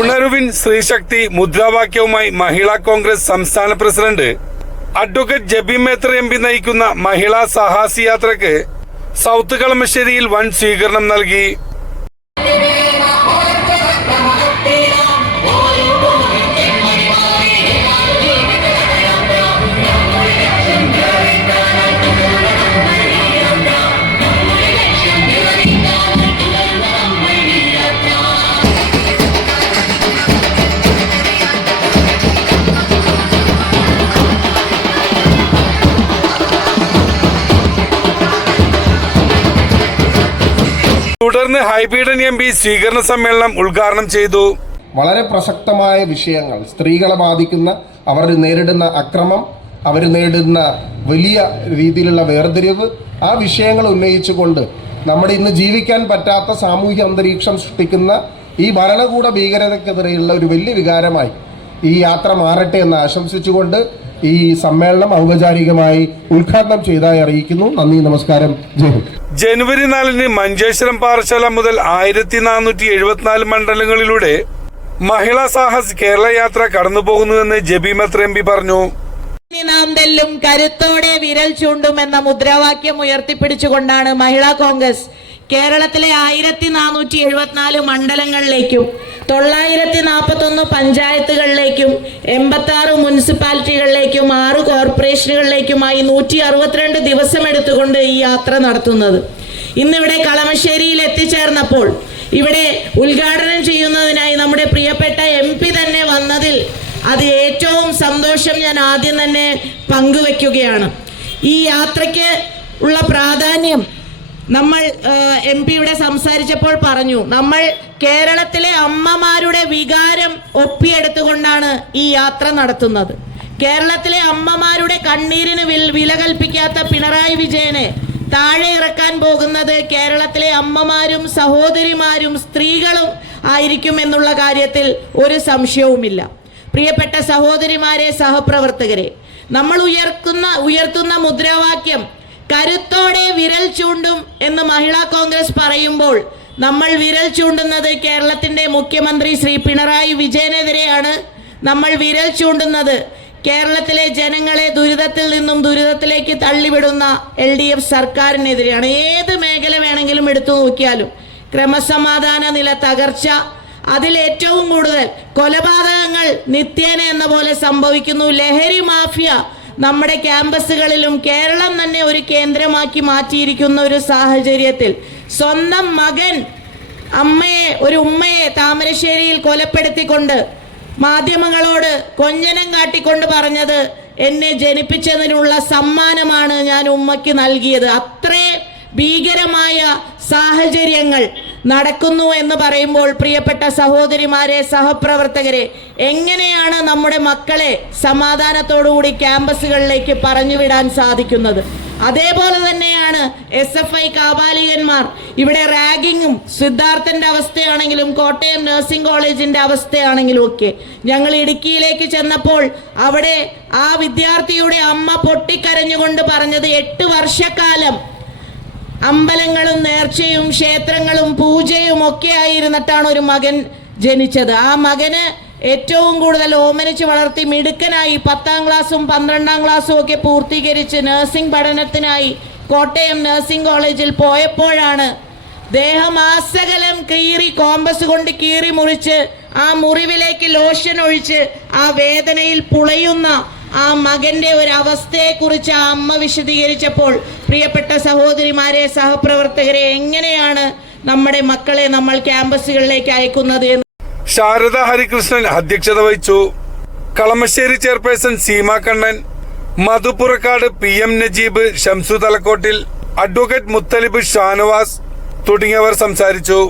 ഉണരുവിൻ സ്ത്രീശക്തി മുദ്രാവാക്യവുമായി മഹിളാ കോൺഗ്രസ് സംസ്ഥാന president advocate Jebi Mather M P നയിക്കുന്ന മഹിളാ സാഹസി യാത്രയ്ക്ക് സൗത്ത് കളമശ്ശേരിയിൽ വൻ സ്വീകരണം നൽകി. തുടർന്ന് ഹൈബീഡൻ എം പി സ്വീകരണ സമ്മേളനം ഉദ്ഘാടനം ചെയ്തു. വളരെ പ്രസക്തമായ വിഷയങ്ങൾ, സ്ത്രീകളെ ബാധിക്കുന്ന അവർ നേരിടുന്ന അക്രമം, അവർ നേരിടുന്ന വലിയ രീതിയിലുള്ള വേർതിരിവ്, ആ വിഷയങ്ങൾ ഉന്നയിച്ചുകൊണ്ട് നമ്മുടെ ഇന്ന് ജീവിക്കാൻ പറ്റാത്ത സാമൂഹ്യ അന്തരീക്ഷം സൃഷ്ടിക്കുന്ന ഈ ഭരണകൂട ഭീകരതയ്ക്കെതിരെയുള്ള ഒരു വലിയ വികാരമായി ഈ യാത്ര മാറട്ടെ എന്ന് ആശംസിച്ചുകൊണ്ട് ഈ സമ്മേളനം ഔപചാരികമായി ഉദ്ഘാടനം ചെയ്തതായി അറിയിക്കുന്നു. നന്ദി, നമസ്കാരം, ജയ് ഹിന്ദ്. ജനുവരി 4 മഞ്ചേശ്വരം പാറശാല മുതൽ 1474 മണ്ഡലങ്ങളിലൂടെ മഹിളാ സാഹസ് കേരള യാത്ര കടന്നുപോകുന്നുവെന്ന് ജെബി മേത്തർ എം പി പറഞ്ഞു. നാം തെല്ലും കരുത്തോടെ വിരൽ ചൂണ്ടുമെന്ന മുദ്രാവാക്യം ഉയർത്തിപ്പിടിച്ചുകൊണ്ടാണ് മഹിളാ കോൺഗ്രസ് കേരളത്തിലെ 1474 മണ്ഡലങ്ങളിലേക്കും 941 പഞ്ചായത്തുകളിലേക്കും 86 മുനിസിപ്പാലിറ്റികളിലേക്കും 6 കോർപ്പറേഷനുകളിലേക്കുമായി 162 ദിവസം എടുത്തുകൊണ്ട് ഈ യാത്ര നടത്തുന്നത്. ഇന്നിവിടെ കളമശ്ശേരിയിൽ എത്തിച്ചേർന്നപ്പോൾ ഇവിടെ ഉദ്ഘാടനം ചെയ്യുന്നതിനായി നമ്മുടെ പ്രിയപ്പെട്ട MP തന്നെ വന്നതിൽ അത് ഏറ്റവും സന്തോഷം ഞാൻ ആദ്യം തന്നെ പങ്കുവെക്കുകയാണ്. ഈ യാത്രയ്ക്ക് ഉള്ള പ്രാധാന്യം നമ്മൾ MP യുടെ സംസാരിച്ചപ്പോൾ പറഞ്ഞു. നമ്മൾ കേരളത്തിലെ അമ്മമാരുടെ വികാരം ഒപ്പിയെടുത്തുകൊണ്ടാണ് ഈ യാത്ര നടത്തുന്നത്. കേരളത്തിലെ അമ്മമാരുടെ കണ്ണീരിന് വില കൽപ്പിക്കാത്ത പിണറായി വിജയനെ താഴെ ഇറക്കാൻ പോകുന്നത് കേരളത്തിലെ അമ്മമാരും സഹോദരിമാരും സ്ത്രീകളും ആയിരിക്കും എന്നുള്ള കാര്യത്തിൽ ഒരു സംശയവുമില്ല. പ്രിയപ്പെട്ട സഹോദരിമാരെ, സഹപ്രവർത്തകരെ, നമ്മൾ ഉയർത്തുന്ന മുദ്രാവാക്യം കരുത്തോടെ വിരൽ ചൂണ്ടും എന്ന് മഹിളാ കോൺഗ്രസ് പറയുമ്പോൾ നമ്മൾ വിരൽ ചൂണ്ടുന്നത് കേരളത്തിന്റെ മുഖ്യമന്ത്രി ശ്രീ പിണറായി വിജയനെതിരെയാണ്. നമ്മൾ വിരൽ ചൂണ്ടുന്നത് കേരളത്തിലെ ജനങ്ങളെ ദുരിതത്തിൽ നിന്നും ദുരിതത്തിലേക്ക് തള്ളിവിടുന്ന LDF സർക്കാരിനെതിരെയാണ്. ഏത് മേഖല വേണമെങ്കിലും എടുത്തു നോക്കിയാലും ക്രമസമാധാന നില തകർച്ച, അതിൽ ഏറ്റവും കൂടുതൽ കൊലപാതകങ്ങൾ നിത്യേന എന്ന പോലെ സംഭവിക്കുന്നു. ലഹരി മാഫിയ നമ്മുടെ ക്യാമ്പസുകളിലും കേരളം തന്നെ ഒരു കേന്ദ്രമാക്കി മാറ്റിയിരിക്കുന്ന ഒരു സാഹചര്യത്തിൽ സ്വന്തം മകൻ ഒരു ഉമ്മയെ താമരശ്ശേരിയിൽ കൊലപ്പെടുത്തിക്കൊണ്ട് മാധ്യമങ്ങളോട് കൊഞ്ഞനം കാട്ടിക്കൊണ്ട് പറഞ്ഞത് എന്നെ ജനിപ്പിച്ചതിനുള്ള സമ്മാനമാണ് ഞാൻ ഉമ്മയ്ക്ക് നൽകിയത്. അത്രേ ഭീകരമായ സാഹചര്യങ്ങൾ നടക്കുന്നു എന്ന് പറയുമ്പോൾ പ്രിയപ്പെട്ട സഹോദരിമാരെ, സഹപ്രവർത്തകരെ, എങ്ങനെയാണ് നമ്മുടെ മക്കളെ സമാധാനത്തോടുകൂടി ക്യാമ്പസുകളിലേക്ക് പറഞ്ഞുവിടാൻ സാധിക്കുന്നത്? അതേപോലെ തന്നെയാണ് SFI കാബാലികന്മാർ. ഇവിടെ റാഗിങ്ങും സിദ്ധാർത്ഥന്റെ അവസ്ഥയാണെങ്കിലും കോട്ടയം നഴ്സിംഗ് കോളേജിന്റെ അവസ്ഥയാണെങ്കിലും ഒക്കെ ഞങ്ങൾ ഇടുക്കിയിലേക്ക് ചെന്നപ്പോൾ അവിടെ ആ വിദ്യാർത്ഥിയുടെ അമ്മ പൊട്ടിക്കരഞ്ഞുകൊണ്ട് പറഞ്ഞത് 8 വർഷക്കാലം അമ്പലങ്ങളും നേർച്ചയും ക്ഷേത്രങ്ങളും പൂജയും ഒക്കെ ആയിരുന്നിട്ടാണ് ഒരു മകൻ ജനിച്ചത്. ആ മകന് ഏറ്റവും കൂടുതൽ ഓമനിച്ച് വളർത്തി മിടുക്കനായി 10ാം ക്ലാസ്സും 12ാം ക്ലാസ്സും ഒക്കെ പൂർത്തീകരിച്ച് നഴ്സിംഗ് പഠനത്തിനായി കോട്ടയം നഴ്സിംഗ് കോളേജിൽ പോയപ്പോഴാണ് ദേഹമാസകലം കോമ്പസ് കൊണ്ട് കീറി മുറിച്ച് ആ മുറിവിലേക്ക് ലോഷൻ ഒഴിച്ച് ആ വേദനയിൽ പുളയുന്ന ആ മകന്റെ ഒരു അവസ്ഥയെക്കുറിച്ച് ആ അമ്മ വിശദീകരിച്ചപ്പോൾ പ്രിയപ്പെട്ട സഹോദരിമാരെ, സഹപ്രവർത്തകരെ, എങ്ങനെയാണ് നമ്മുടെ മക്കളെ നമ്മൾ ക്യാമ്പസുകളിലേക്ക് അയക്കുന്നത് എന്ന് ശാരദ ഹരികൃഷ്ണൻ അധ്യക്ഷത വഹിച്ചു. Kalamassery chairperson Seema Kannan, Madhupurakkad PM Najeeb, Shamsu Thalakkottil, advocate Muthalib Shanavas തുടങ്ങിയവർ സംസാരിച്ചു.